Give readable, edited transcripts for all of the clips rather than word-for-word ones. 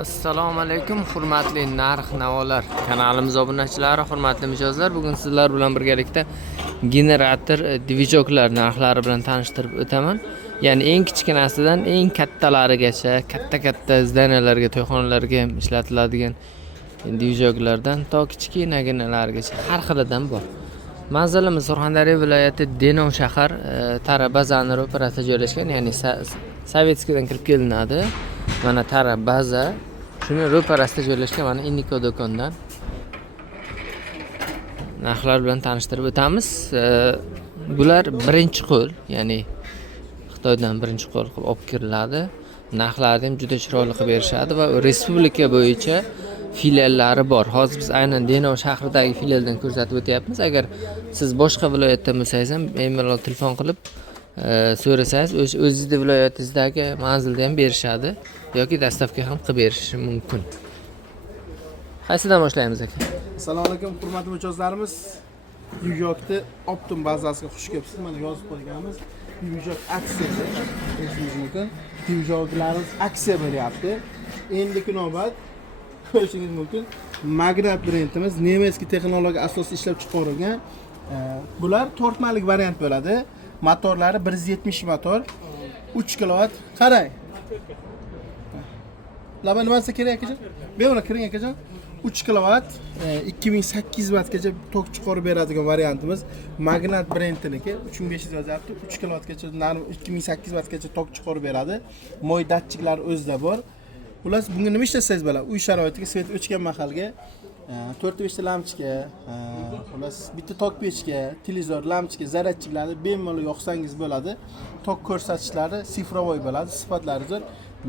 Assalomu alaykum, hurmatli narx-navolar kanalimiz obunachilari, hurmatli mijozlar. Bugun sizlar bilan birgalikda generator dvijoklar narxlari bilan tanishtirib o'taman. Ya'ni eng kichkinasidan eng kattalarigacha, katta zdaniyalarga, to'yxonalarga ham ishlatiladigan dvijoklardan to kichkinaginalarigacha har xilidan bor. Manzilimiz Surxondaryo viloyati Denov shahar Tara bazani ro'parasida joylashgan, ya'ni Sovetskiydan kirib kelinadi. Mana Tara baza shuni ro'parasida joylashgan, mana Indiko do'kondan narxlar bilan tanishtirib o'tamiz. Bular birinchi qo'l, ya'ni Xitoydan birinchi qo'l qilib olib kiriladi. Narxlarni ham juda chiroyli qilib berishadi va respublika bo'yicha filiallari bor. Hozir biz aynan Denov shahridagi filialdan ko'rsatib o'tyapmiz. Agar siz boshqa viloyatdan bo'lsangiz ham bemalol telefon qilib so'rasangiz o'zingizning viloyatingizdagi manzilda ham berishadi yoki dastavka ham qilib berishi mumkin. Qaysidan boshlaymiz aka? Assalomu alaykum, hurmatli mijozlarimiz. Dvijokni Optum bazasiga xush kelibsiz. Mana yozib qo'yganmiz. Dvijok aksiyasi ko'rishingiz mumkin. Dvijoklarimiz aksiya beryapti. Endiki navbat ko'rishingiz mumkin. Magnat brendimiz nemetskiy texnologiya asosida ishlab chiqarilgan. Bular tortmalik variant bo'ladi. Motorlari 170 motor, 3 kW. Qarang. Laba nimasi kerak akajon? Bemalol kiring akajon. 3 kW, 2800 wattgacha tok chiqarib beradigan variantimiz. Magnat brendiniki 3500 yozyapti. 3 kW gacha, 2800 wattgacha tok chiqarib beradi. Moy datchiklari o'zida bor. Ular bunga nima ishlasangiz bo'ladi? Uy sharoitiga svet o'chgan mahalga 4-5 ta lampochka, ular bitta tok pechga, televizor, lampochka, zaryadchiklarni bemalol yoqsangiz bo'ladi. Tok ko'rsatishlari sifrovoy bo'ladi, sifatlari zo'r.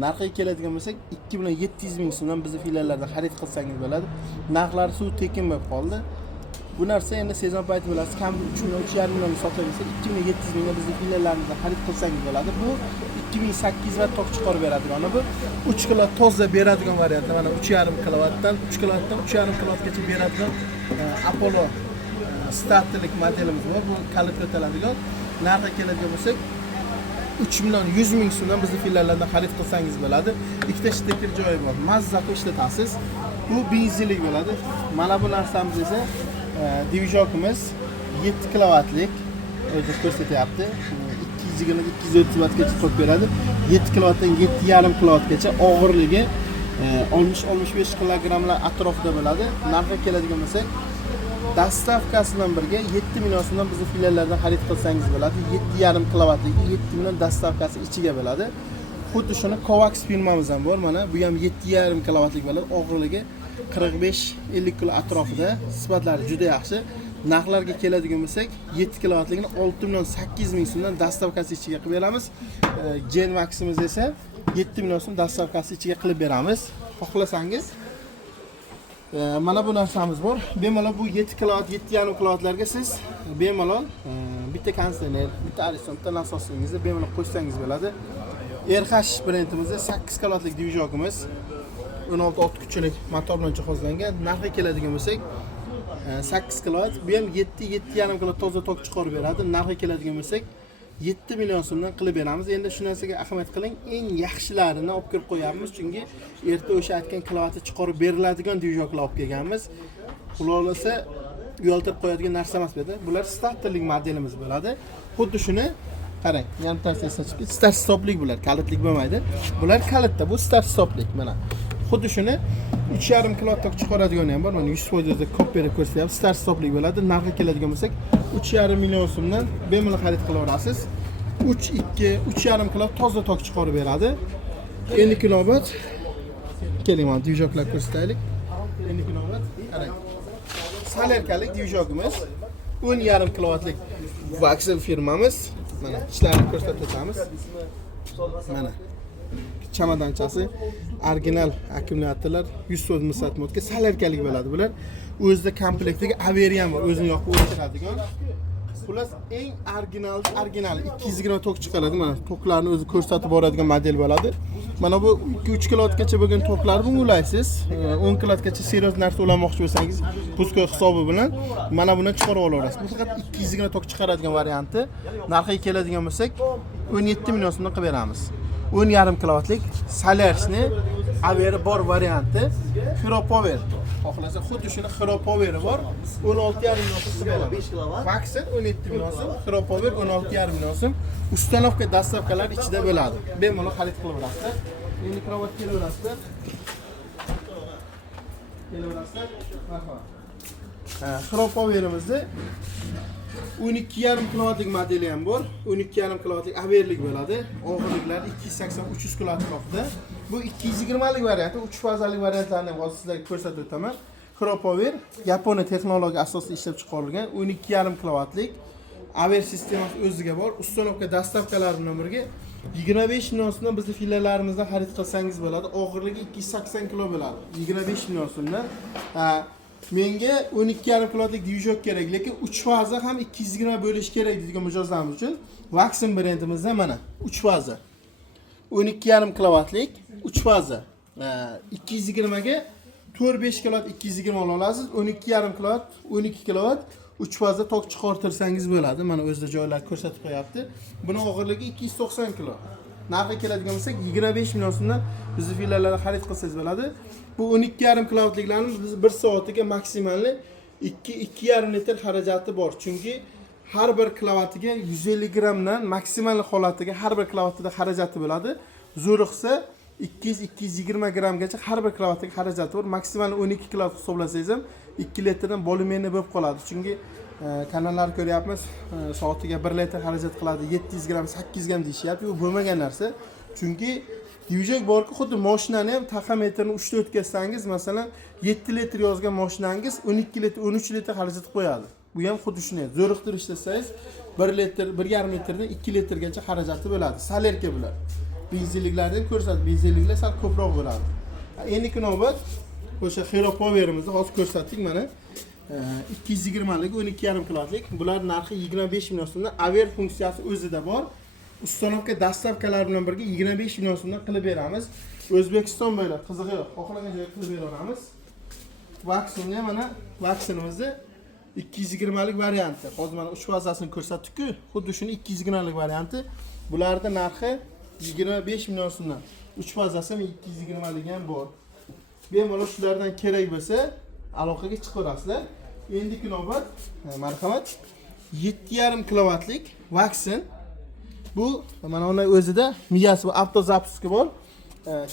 Narxiga keladigan bo'lsak 2.700 ming so'mdan bizning filiallarda xarid qilsangiz bo'ladi. Narxlari suv tekin bo'lib qoldi. Bu narsa endi sezon payti bo'lasiz, kam 3.5 million sotilsa 2.700 mingga bizning filiallarimizda xarid qilsangiz bo'ladi. Bu 2800 watt tok chiqarib beradigan, bu 3 kW toza beradigan variant. Mana 3.5 kW dan 3 kW dan 3.5 kW gacha beradigan Apollo startlik modelimiz bor. Bu kalit ko'taradigan. Narxiga keladigan bo'lsak 3 million 100 ming so'mdan bizning filiallardan xarid qilsangiz bo'ladi. Ikkita stiker joyi bor. Mazza qilib ishlatasiz. Bu benzinlik bo'ladi. Mana bu narsamiz esa dvijokimiz 7 kWlik o'zi ko'rsatyapti. 220-230 wattgacha tok beradi. 7 kW dan 7.5 kW gacha og'irligi 60-65 kg atrofida bo'ladi. Narxiga keladigan bo'lsak, dastavkasi bilan birga 7 million so'mdan bizning filiallardan xarid qilsangiz bo'ladi. 7.5 kWligi 7 million dastavkasi ichiga bo'ladi. Xuddi shuni Kovax firmamiz ham bor. Mana bu ham 7.5 kWlik bo'ladi. Og'irligi 45-50 kg atrofida. Sifatlari juda yaxshi. Narxlarga keladigan bo'lsak, 7 kWligini 6 million 800 ming so'mdan dastavkasi ichiga qilib beramiz. Gen Maximiz esa 7 million so'm dastavkasi ichiga qilib beramiz. Xohlasangiz mana bu narsamiz bor. Bemalol bu 7 kW, 7.5 kWlarga siz bemalol bitta konditsioner, bitta Ariston, bitta nasosingizni bemalol qo'shsangiz bo'ladi. RH brendimizda 8 kWlik dvijokimiz 16 ot kuchlik motor bilan jihozlangan. Narxiga keladigan bo'lsak 8 kW, bu ham 7.5 kW toza tok chiqarib beradi. Narxiga keladigan bo'lsak 7 million so'mdan qilib beramiz. Endi shu narsaga ahamiyat qiling, eng yaxshilarini olib kelib qo'yamiz, chunki erta o'sha aytgan kW chiqarib beriladigan dvijoklar olib kelganmiz. Xulolasa uyaltirib qo'yadigan narsa emas bu. Bular starterlik modelimiz bo'ladi. Xuddi shuni qarang, yarimtasi chiqib, start stoplik bular, kalitlik bo'lmaydi. Bular kalitda, bu start stoplik mana. Xuddi shuni 3.5 kW tok chiqaradigani ham bor. Mana 100% kopiyada ko'rsatyapti. Start stoplik bo'ladi. Narxiga keladigan bo'lsak 3.5 million so'mdan bemalol xarid qilaverasiz. 3.5 kW toza tok chiqarib beradi. Endiki navbat keling, mana dvijoklar ko'rsataylik. Endiki navbat qarang. Salerkalik dvijokimiz 10.5 kWlik Vaxel firmamiz. Mana ishlarini ko'rsatib o'tamiz. Mana chamadonchasi, original akkumulyatorlar 100 msat modga salerkalik bo'ladi bular. O'zida komplektdagi avariya bor, o'zini yoqib o'chiradigan. Xullas eng original 220 tok chiqaradi. Mana toklarni o'zi ko'rsatib boradigan model bo'ladi. Mana bu 2-3 kW gacha bo'lgan toklarni bunga ulaysiz. 10 kW gacha serios narsa ulamoqchi bo'lsangiz, pustkoy hisobi bilan mana buni chiqarib olaverasiz. Bu faqat 220 tok chiqaradigan varianti. Narxiga keladigan bo'lsak 17 million so'mdan qilib beramiz. 10.5 kWlik Solarisni averi bor varianti Hropower. Xohlasa xuddi shuni Hropoweri bor. 16,5 million so'm beramiz. Vaksin 17 million so'm, Hropower 16,5 million so'm. Ustanovka dastavkalar ichida bo'ladi. Bemalol xarid qilaverasizlar. Endi krovat kelaverasizlar. Marhamat. Hropowerimizni 12,5 kilovatlik modeli ham bor. 12,5 kilovatlik averlik bo'ladi. Og'irliklari 280-300 kilo atrofida. Bu 220 lik varianti, 3 fazali variantlarni ham hozir sizlarga ko'rsatib o'taman. Hropower Yaponiya texnologiya asosida ishlab chiqarilgan 12,5 kilovatlik aver sistemasi o'ziga bor. Ustanovka dastavkalari bilan birga 25 million so'mdan bizning fillallarimizdan xarid qilsangiz bo'ladi. Og'irligi 280 kilo bo'ladi. 25 million so'mdan. Menga 12,5 kilovatlik dvijok kerak, lekin 3 faza ham 220 bo'lish kerak deydigan mijozlarimiz uchun Vaksin brendimizda mana 3 faza. 12,5 kilovatlik 3 faza. 220 ga 4-5 kilovat 220 ola olasiz. 12,5 kilovat, 12 kilovat 3 faza tok chiqartirsangiz bo'ladi. Mana o'zida joylar ko'rsatib qo'yapti. Buni og'irligi 290 kilo. Narxi keladigan bo'lsak 25 million so'mdan bizning fillalarni xarid qilsangiz bo'ladi. Bu 12,5 kilovatliklarni biz 1 soatiga maksimalli 2-2,5 litr xarajati bor. Chunki har bir kilovatiga 150 grammdan maksimal holatiga har bir kilovatida xarajati bo'ladi. Zo'riqsa 200-220 grammgacha har bir kilovatiga xarajati bor. Maksimal 12 kilovat hisoblasangiz ham 2 litrdan bo'limini bo'lib qoladi. Chunki kanallar ko'ryapmiz, soatiga 1 litr xarajat qiladi, 700 gram, 800 gram deyishyapti. Bu bo'lmagan narsa. Chunki dvijok borki, xuddi mashinani ham taxometrini 3 ta o'tkazsangiz, masalan, 7 litr yozgan mashinangiz 12 litr, 13 litr xarajat qo'yadi. Bu ham xuddi shunday. Zo'riqtir ishlasangiz 1 litr, 1,5 litrdan 2 litrgacha xarajati bo'ladi. Salerka bular. Benzinliklardan ko'rsatib, benzinliklar sal ko'proq bo'ladi. Endi navbat o'sha Hropowerimizni hozir ko'rsatdik mana. 220 lik, 12,5 kilovatlik. Bular narxi 25 million so'mdan. Aver funksiyasi o'zida bor. Ustanovka dastavkalar bilan birga 25 million so'mdan qilib beramiz. O'zbekiston bo'ylab qizig'i yo'q, xohlagan joyga qilib beramiz. Vaksinni mana vaksinimizni 220 lik varianti. Hozir mana 3 fazasini ko'rsatdik-ku, xuddi shuni 220 lik varianti. Bularning narxi 25 million so'mdan. 3 fazasi 220 lik ham bor. Bemalol shulardan kerak bo'lsa, aloqaga chiqarasizlar. Endi navbat, marhamat, 7,5 kilovatlik vaksin. Bu mana uni o'zida miyasi va avtozapuski bor.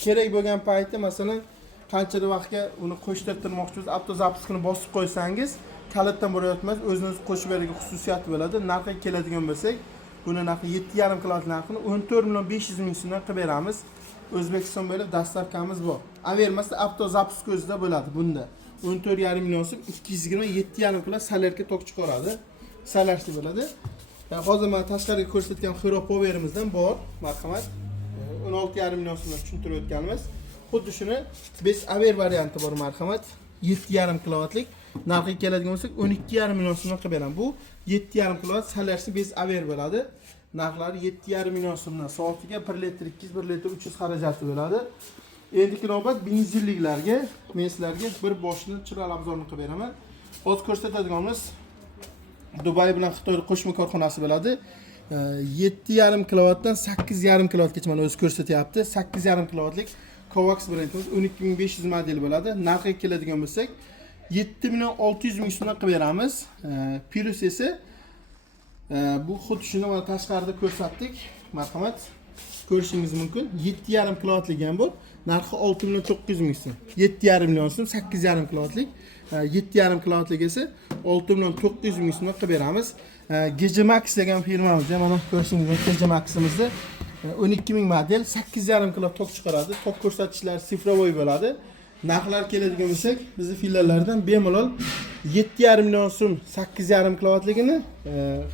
Kerak bo'lgan paytda, masalan, qancha vaqtga uni qo'shtirib turmoqchisiz, avtozapuskini bosib qo'ysangiz, kalitdan bo'layotmas, o'zini qo'shib beradigan xususiyati bo'ladi. Narxiga keladigan bo'lsak, buni narxi 7,5 kilovat narxini 14,5 million so'mdan qilib beramiz. O'zbekiston bo'ylab dastavkamiz bor. Avermasda avtozapusk o'zida bo'ladi bunda. 14,5 million so'm, 227,5 kilo salerka tok chiqaradi. Salarsi bo'ladi. Hozir men tashqariga ko'rsatgan Hropowerimizdan bor, marhamat. 16,5 million so'mdan tushuntirib o'tganmiz. Xuddi shuni biz aver varianti bor, marhamat. 7,5 kilovatlik. Narxiga keladigan bo'lsak 12,5 million so'mdan qilib beraman. Bu 7,5 kilovat salarsi biz aver bo'ladi. Narxlari 7,5 million so'mdan. Soatiga 1 litr 200, 1 litr 300 xarajati bo'ladi. Endi navbat benzinliklarga, men sizlarga bir boshni chiroyli obzorni qilib beraman. Hozir ko'rsatadiganimiz Dubay bilan Xitoy qo'shma korxonasi bo'ladi. 7,5 kilovatdan 8,5 kilovatgacha mana o'zi ko'rsatyapti. 8,5 kilovatlik Kovax brendimiz 12500 model bo'ladi. Narxiga keladigan bo'lsak 7,600,000 so'mdan qilib beramiz. Plus esa bu xuddi shuni mana tashqarida ko'rsatdik. Marhamat, ko'rishingiz mumkin. 7,5 kilovatlik ham bor. Narxi 6,900,000 so'm. 7,5 million so'm, 8,5 kilovatlik. 7,5 kilovatlik esa 6,900,000 so'mdan qilib beramiz. Gejamax degan firmamiz, mana ko'rishingiz mumkin. Gejamaximizda 12,000 model 8,5 kilo tok chiqaradi. Tok ko'rsatkichlari sifrovoy bo'ladi. Narxlar keladigan bo'lsak, bizning fillarlardan bemalol 7,5 million so'm 8,5 kilovatligini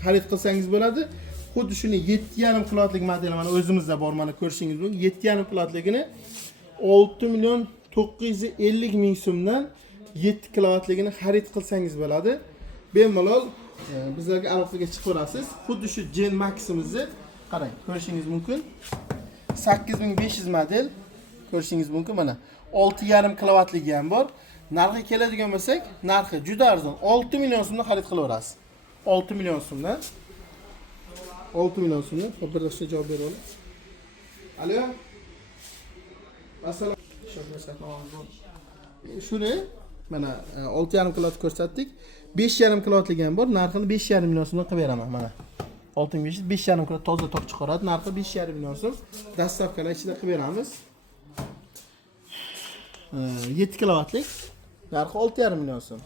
xarid qilsangiz bo'ladi. Xuddi shuni 7,5 kilovatlik model mana o'zimizda bor, mana ko'rishingiz mumkin. 7,5 kilovatligini 6,950,000 so'mdan 7 kilovatligini xarid qilsangiz bo'ladi. Bemalol bizlarga aloqaga chiqarasiz. Xuddi shu Gen Max'imizni qarang, ko'rishingiz mumkin. 8500 model ko'rishingiz mumkin mana. 6,5 kilovatligi ham bor. Narxi keladigan bo'lsak, narxi juda arzon. 6 million so'mdan xarid qilaverasiz. 6 million so'mdan. 6 million so'mdan. Bir dasta javob bera olasiz. Alo. Assalom. Shuni mana 6,5 kilovat ko'rsatdik. 5,5 kilovatlik ham bor. Narxini 5,5 million so'mdan qilib beraman mana. 6500 5,5 kilovat toza tok chiqaradi. Narxi 5,5 million so'm. Dastavkalar ichida qilib beramiz. 7 kilovatlik narxi 6,5 million so'm.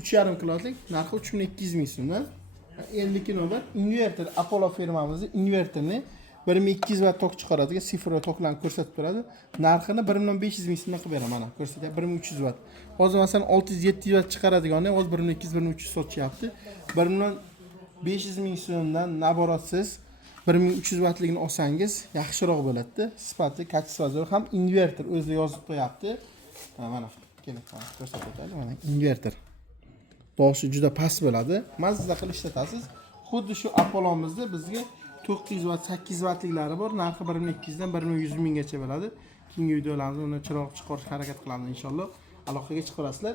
3,5 kilovatlik narxi 3200 ming so'mdan. Endi navbat inverter Apollo firmamizning inverterini 1200 watt tok chiqaradigan sifir toklarni ko'rsatib turadi. Narxini 1,500 ming so'mdan qilib beraman. Mana ko'rsatyapti 1300 watt. Hozir masalan 600-700 watt chiqaradigani hozir 1200-1300 sotishyapti. 1,500 ming so'mdan naboratsiz 1300 wattligini olsangiz yaxshiroq bo'ladi. Sifati, kачествоsi ham inverter o'zida yozib qo'yapti. Mana kelib ko'rsatadi. Mana inverter. Toshi juda past bo'ladi. Mazza qilib ishlatasiz. Xuddi shu Apollo'mizda bizga 900 watt, 800 wattliklari bor. Narxi 1200 dan 1100 minggacha bo'ladi. Keyingi videolarimizda uni chiroq chiqarishga harakat qilamiz inshaalloh. Aloqaga chiqarasizlar.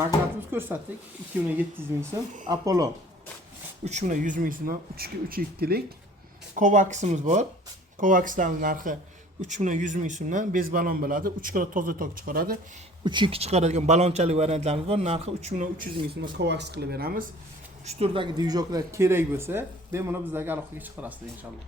Magnatimiz ko'rsatdik 2700 ming so'm. Apollo 3100 ming so'm, 3.2 lik. Kovaximiz bor. Kovaxlarning narxi 3100 ming so'mdan bez balon bo'ladi. 3 kilo toza tok chiqaradi. 3.2 chiqaradigan balonchalik variantlarimiz bor. Narxi 3300 ming so'mdan Kovax qilib beramiz. Shu turdagi dvijoklar kerak bo'lsa, bemalol bizlarga aloqaga chiqarasizlar inshaalloh.